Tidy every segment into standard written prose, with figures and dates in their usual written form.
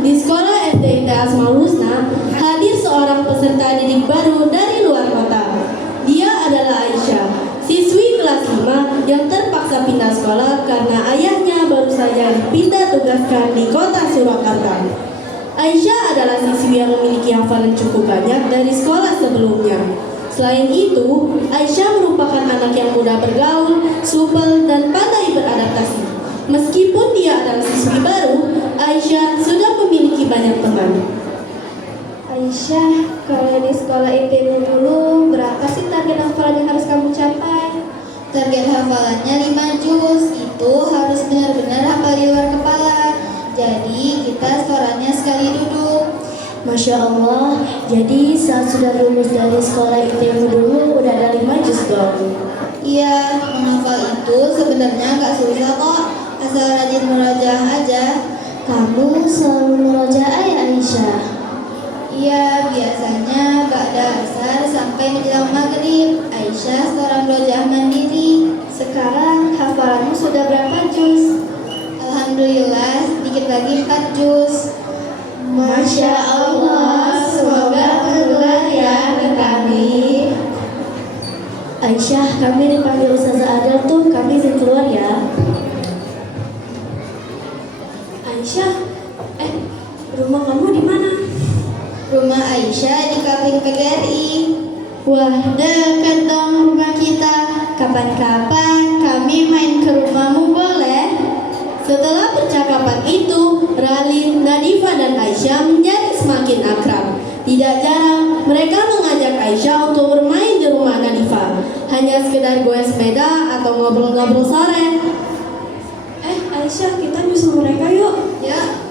di sekolah SD Asmaul Husna hadir seorang peserta didik baru dari luar kota. Dia adalah Aisyah, siswi kelas 5 yang terpaksa pindah sekolah karena ayahnya baru saja dipindah tugaskan di kota Surakarta. Aisyah adalah siswi yang memiliki hafalan cukup banyak dari sekolah sebelumnya. Selain itu, Aisyah merupakan anak yang mudah bergaul, supel, dan pandai beradaptasi. Meskipun dia adalah siswi baru, Aisyah sudah memiliki banyak teman. Aisyah, kalau di sekolah IPB dulu, berapa sih target hafalan yang harus kamu capai? Target hafalannya 5 juz, itu harus benar-benar hafal di luar kepala. Jadi kita setorannya sekali duduk. Masya Allah, jadi saat sudah lulus dari sekolah IPB dulu udah ada 5 juz dong. Iya, menghafal itu sebenarnya gak susah kok, asal rajin murojaah aja. Kamu selalu murojaah ya Aisyah? Iya, biasanya ba'da asar sampai menjelang maghrib. Aisyah setoran murojaah mandiri. Sekarang hafalanmu sudah berapa juz? Alhamdulillah, sedikit lagi 4 juz. Masya Allah, semoga keluar ya ke kami. Aisyah, kami dipanggil Ustazah Adel tuh, kami izin keluar ya. Aisyah, rumah kamu di mana? Rumah Aisyah di Kapling PGRI. Wah, dekat dong rumah kita. Kapan-kapan kami main ke rumahmu boleh? Setelah percakapan itu, Ralin, Nadifa, dan Aisyah menjadi semakin akrab. Tidak jarang mereka mengajak Aisyah untuk bermain di rumah Nadifa, hanya sekedar goes sepeda atau ngobrol-ngobrol sore. Aisyah, kita nyusul mereka yuk. Ya.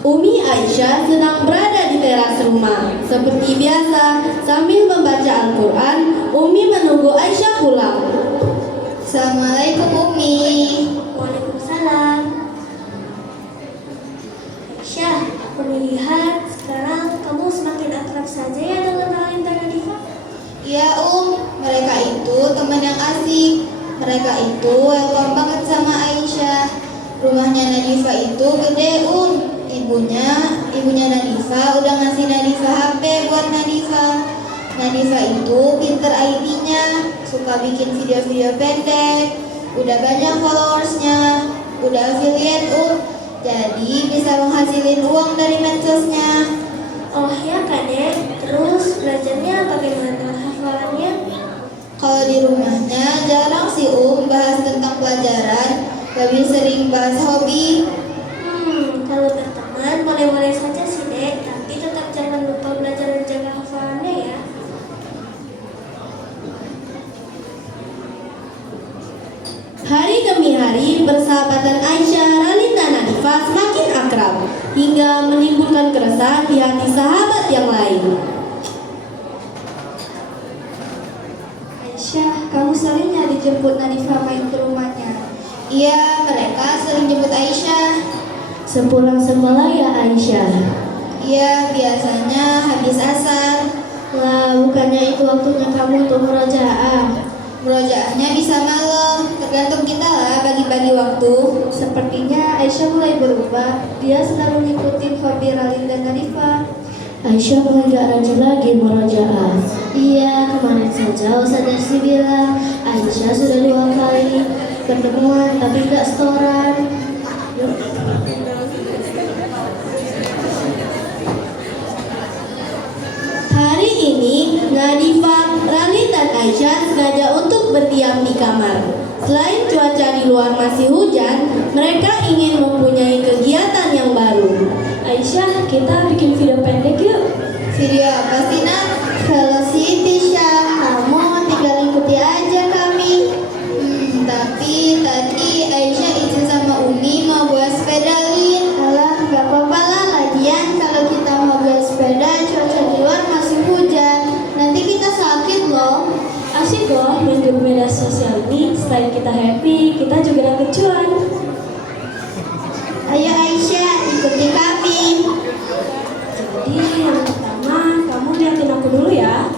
Umi Aisyah sedang berada di teras rumah. Seperti biasa, sambil membaca Al-Quran, Umi menunggu Aisyah pulang. Assalamualaikum Umi. Waalaikumsalam. Aisyah, aku melihat sekarang kamu semakin akrab saja ya dengan Ralin dan Nadifa. Iya mereka itu teman yang asik. Mereka itu welcome banget sama Aisyah. Rumahnya Nadifa itu gede Ibunya Nadifa udah ngasih Nadifa HP buat Nadifa. Nadifa itu pinter IT-nya, suka bikin video-video pendek, udah banyak followersnya, udah affiliate jadi bisa menghasilin uang dari medsosnya. Oh ya Kak terus belajarnya bagaimana dengan hafalannya? Kalau di rumahnya jarang sih bahas tentang pelajaran, lebih sering bahas hobi. Kalau berteman boleh-boleh saja sih Dek, tapi tetap jangan lupa belajar dan jaga hafalannya ya. Hari demi hari, persahabatan Aisyah, Ralin, dan Nadifa semakin akrab, hingga menimbulkan keresahan di hati sahabat yang lain. Aisyah, kamu seringnya dijemput Nadifa main ke rumahnya? Iya, mereka sering jemput Aisyah. Sepulang sekolah ya Aisyah? Iya, biasanya habis asar. Lah, bukannya itu waktunya kamu untuk murojaah? Murojaahnya bisa malam, tergantung kita lah bagi-bagi waktu. Sepertinya Aisyah mulai berubah. Dia sedang mengikuti hobi Ralin dan Nadifa. Aisyah mulai gak rajin lagi murojaah. Iya, kemarin saja Ustazah bilang Aisyah sudah 2 kali pertemuan tapi gak setoran. Hari ini, Nadifa, Ralin, dan Aisyah sengaja untuk berdiam di kamar. Selain cuaca di luar masih hujan, mereka ingin mempunyai kegiatan yang baru. Aisyah, kita bikin video pendek yuk. Video apa sih, Nak? Kalau Siti Syah, kamu tinggal ikuti aja kami. Tapi tadi Aisyah izin sama Umi mau buat sepeda Lin. Alah, gak apa-apa lah. Lagian kalau kita mau buat sepeda, cuaca di luar masih hujan. Nanti kita sakit loh. Asik loh main di media sosial ini. Selain kita happy, kita juga dapat cuan. Ayo Aisyah, ikuti kami. Jadi yang pertama, kamu liatin aku dulu ya.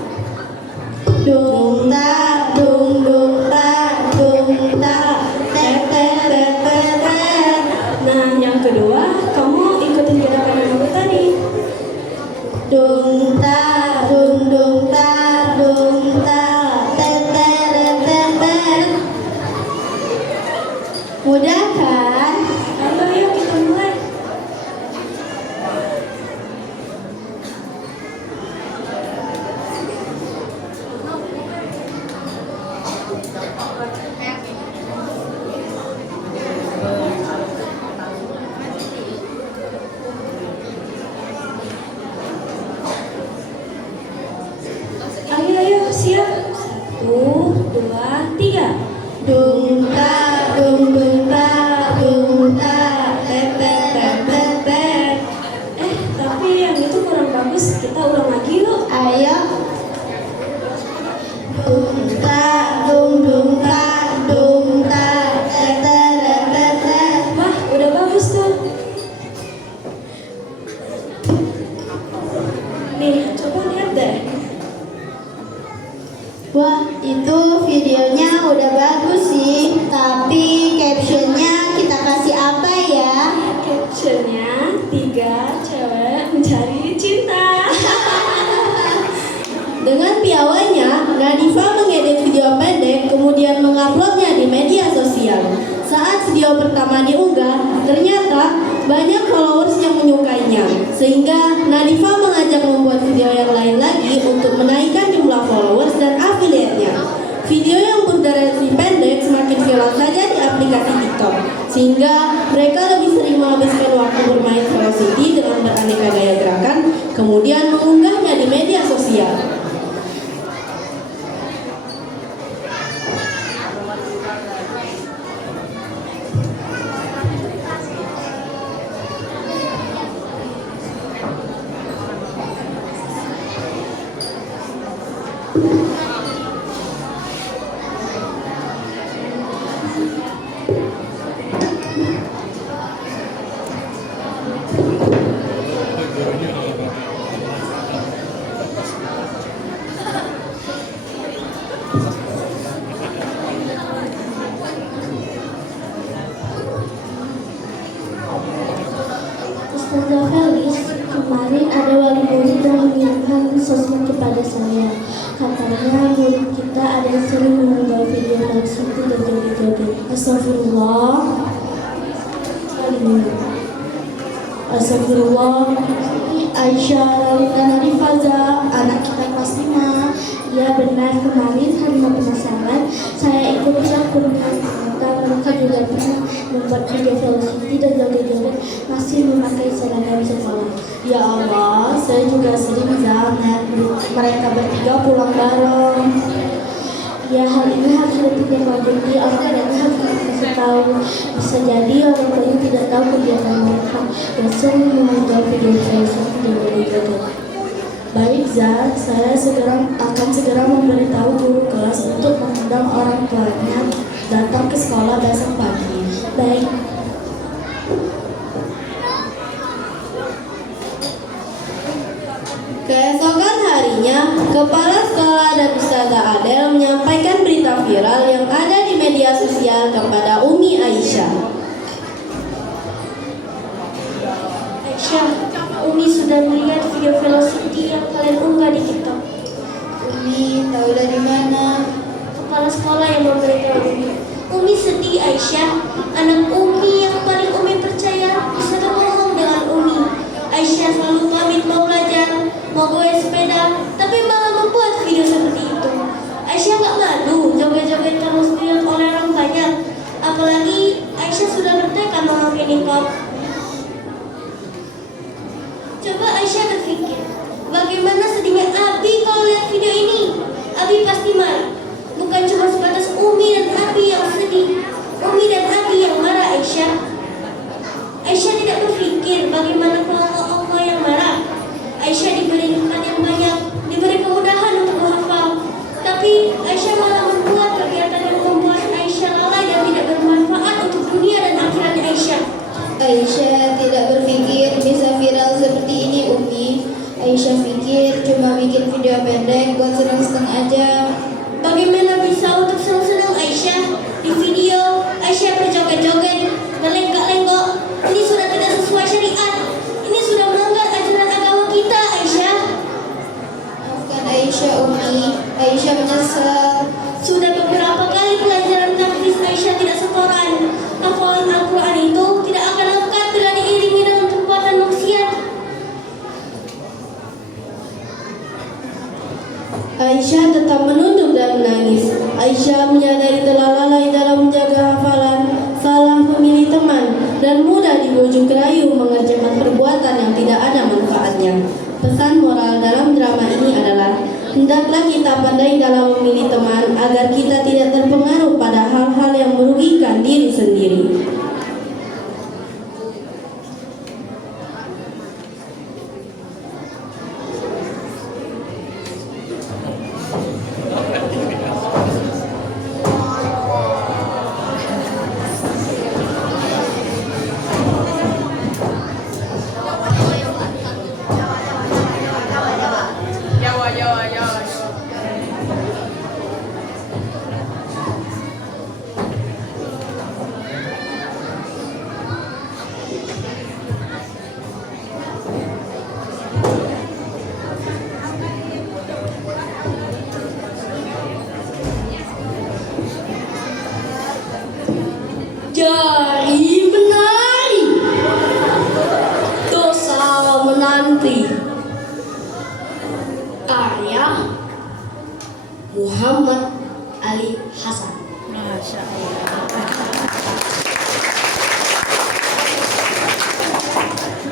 Dung tak, dung tak, ta. Wah, udah bagus tuh. Nih, coba lihat deh. Wah, itu videonya udah bagus sih, tapi captionnya kita kasih apa ya? Captionnya 3 cewek mencari cinta. Dengan piawainya, Nadifa mengedit video pendek kemudian menguploadnya di media sosial. Saat video pertama diunggah, ternyata banyak followers yang menyukainya. Sehingga Nadifa mengajak membuat video yang lain lagi untuk menaikkan jumlah followers dan affiliate-nya. Video yang berdurasi pendek semakin viral saja di aplikasi TikTok, sehingga mereka lebih sering menghabiskan waktu bermain Velocity dengan beraneka gaya gerakan, kemudian mengunggahnya di media sosial. Ustazah Felis, kemarin ada wali murid yang mengirimkan sosmed kepada saya. Katanya murid kita ada yang sering mengunggah video Velocity dan joget-joget. Astagfirullah. Astagfirullah. Aisyah Lautana Rifaza, anak kita kelas 5. Ya benar, kemarin hari penasaran saya ikut campur mereka juga pernah membuat video Velocity dan joget-joget masih memakai seragam sekolah. Ya Allah, saya juga sering melihat mereka bertiga pulang bareng. Ya, hal ini harus ditindaklanjuti, orang tuanya harus dikasih tahu. Bisa jadi orang tuanya tidak tahu kegiatan mereka dan sering mengunggah video Velocity dan joget-joget. Baik Zat, saya akan segera memberitahu guru kelas untuk mengundang orang tuanya datang ke sekolah besok pagi. Baik. Keesokan harinya, kepala sekolah dan Ustazah Adel menyampaikan berita viral yang ada di media sosial kepada Umi Aisyah. Aisyah, Umi sudah melihat video Velocity yang kalian unggah di TikTok. Umi, tahu dari mana? Kepala sekolah yang memberitahu Umi. Umi sedih Aisyah. Anak Umi yang paling Umi percaya bisa berbohong dengan Umi. Aisyah selalu pamit mau belajar, mau goyang sepeda, tapi malah membuat video seperti itu. Aisyah gak malu joget-joget terus dilihat oleh orang banyak. Apalagi Aisyah sudah bertekad memakai niqab. Coba Aisyah berpikir, bagaimana sedihnya Abi kalau lihat video ini. Abi pasti marah. Bukan cuma sebatas Umi dan Abi yang sedih, Umi dan Abi yang marah Aisyah. Aisyah tidak berpikir bagaimana kalau Allah yang marah. Aisyah diberi nikmat yang banyak, diberi kemudahan untuk menghafal. Tapi Aisyah malah membuat kegiatan yang membuat Aisyah lalai dan tidak bermanfaat untuk dunia dan akhirat Aisyah. Aisyah tidak berpikir bisa viral seperti ini, Umi. Aisyah pikir cuma bikin video pendek buat senang-senang aja. Bagaimana bisa untuk senang-senang Aisyah? Di video Aisyah berjoget-joget, berlenggak-lenggok. Ini sudah tidak sesuai syariat. Ini sudah melanggar ajaran agama kita, Aisyah. Maafkan Aisyah, Umi. Aisyah menyesal. Sudah beberapa kali pelajaran tahfiz Aisyah tidak setoran. Hafalan Al-Quran itu tidak akan lengkap bila diiringi dengan perbuatan maksiat. Aisyah tetap menunduk dan menangis. Aisyah menyadari telah lalai dalam menjaga hafalan, salah memilih teman, dan mudah dibujuk rayu mengerjakan perbuatan yang tidak ada manfaatnya. Pesan moral dalam drama ini adalah, hendaklah kita pandai dalam memilih teman agar kita tidak terpengaruh pada hal-hal yang merugikan diri sendiri. Jari menari, dosa menanti. Karya Muhammad Ali Hasan. Masya Allah.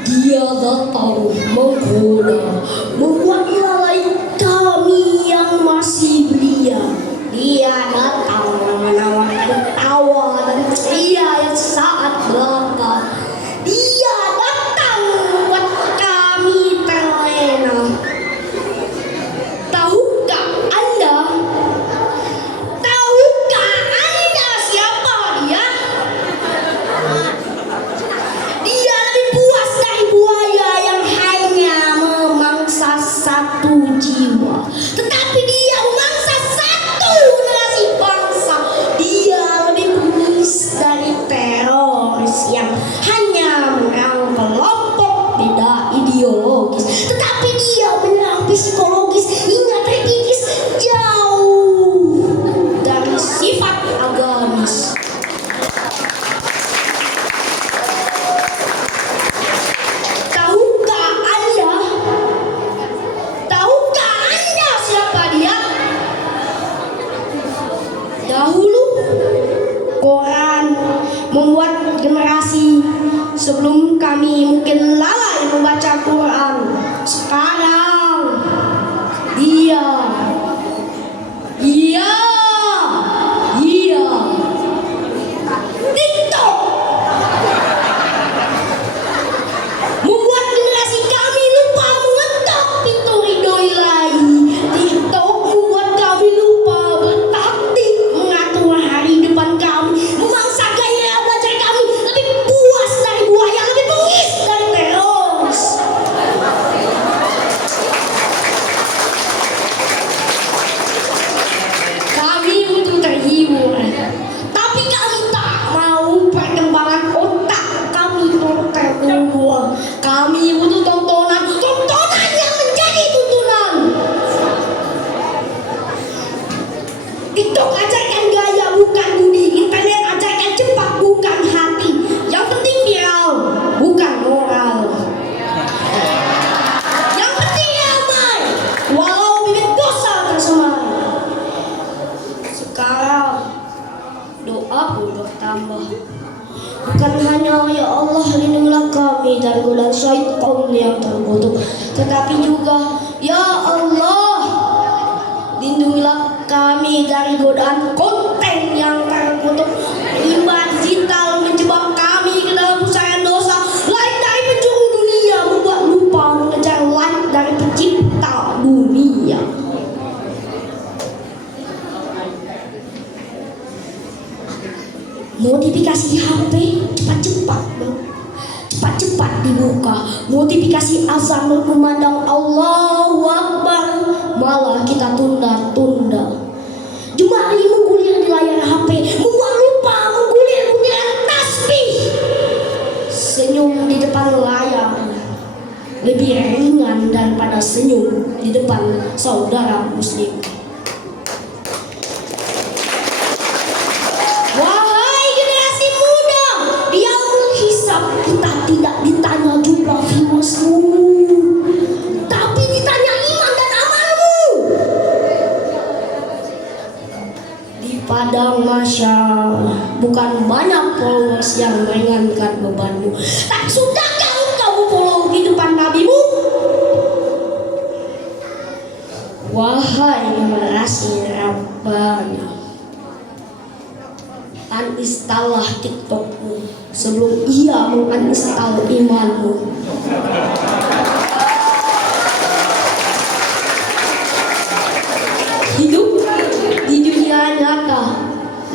Dia datang menggoda, membuat lalai kami yang masih belia. Dia datang menawarkan tawa dan ceria yang saat belaka. Dia datang membuat kami terlena. Tahukah Anda? Tahukah Anda siapa dia? Dia lebih puas dari buaya yang hanya memangsa satu jiwa. Tetapi dia memangsa satu generasi bangsa. Dia lebih bengis dari teroris yang hanya menyerang kelompok beda ideologis. Tetapi dia menyerang psikologis hingga terkikis jauh dari sifat agamis. Tahukah Anda? Tahukah Anda siapa dia? Dahulu koran membuat generasi sebelum kami mungkin lalai membaca Quran. Sekarang dia TikTok membuat generasi kami lupa mengetok pintu ridho ilahi. TikTok membuat kami lupa bertaktik mengatur hari depan kami. Memangsa gaya belajar kami lebih puas dari buaya, lebih bengis dari teroris. Kami butuh terhibur, tapi kami tak mau perkembangan otak kami terbuang. Kami butuh tontonan yang menjadi tuntunan. TikTok ajarkan gaya bukan budi, internet ajarkan cepat bukan hati. Yang penting viral bukan moral. Yang penting ramai walau bibit dosa tersemai. Sekarang doaku bertambah. Bukan hanya ya Allah lindungilah kami dari godaan syaitan yang terkutuk, tetapi juga ya Allah lindungilah kami dari godaan konten yang terkutuk. Limbah digital menjebak kami ke dalam pusaran dosa. Like dari penjuru dunia membuat lupa mengejar like dari pencipta dunia. Notifikasi HP cepat-cepat dibuka. Notifikasi azan memandang Allahu Akbar malah kita tunda-tunda. Jemari menggulir di layar HP, membuat lupa menggulir butiran tasbih. Senyum di depan layar lebih ringan daripada senyum di depan saudara muslim. Wahai generasi muda, di yaumul hisab kita tidak ditanya jumlah viewersmu, tapi ditanya iman dan amalmu. Di padang mahsyar bukan banyak followers yang meringankan bebanmu, tapi sudahkah engkau follow kehidupan nabimu? Wahai generasi Rabbani, uninstallah TikTokmu sebelum ia menginstal imanmu. Hidup di dunia nyata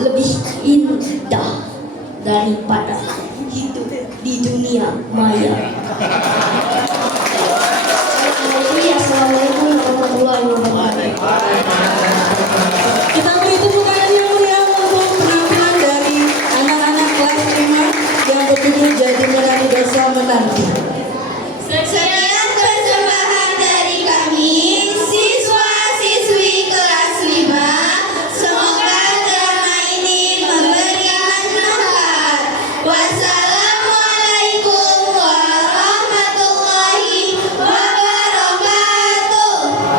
lebih indah daripada hidup di dunia maya. Assalamualaikum warahmatullahi wabarakatuh. Kita beri tepuk tangan yang meriah untuk penampilan dari anak-anak kelas 5 yang berjudul Jadi Menari Dosa Menanti. Sekian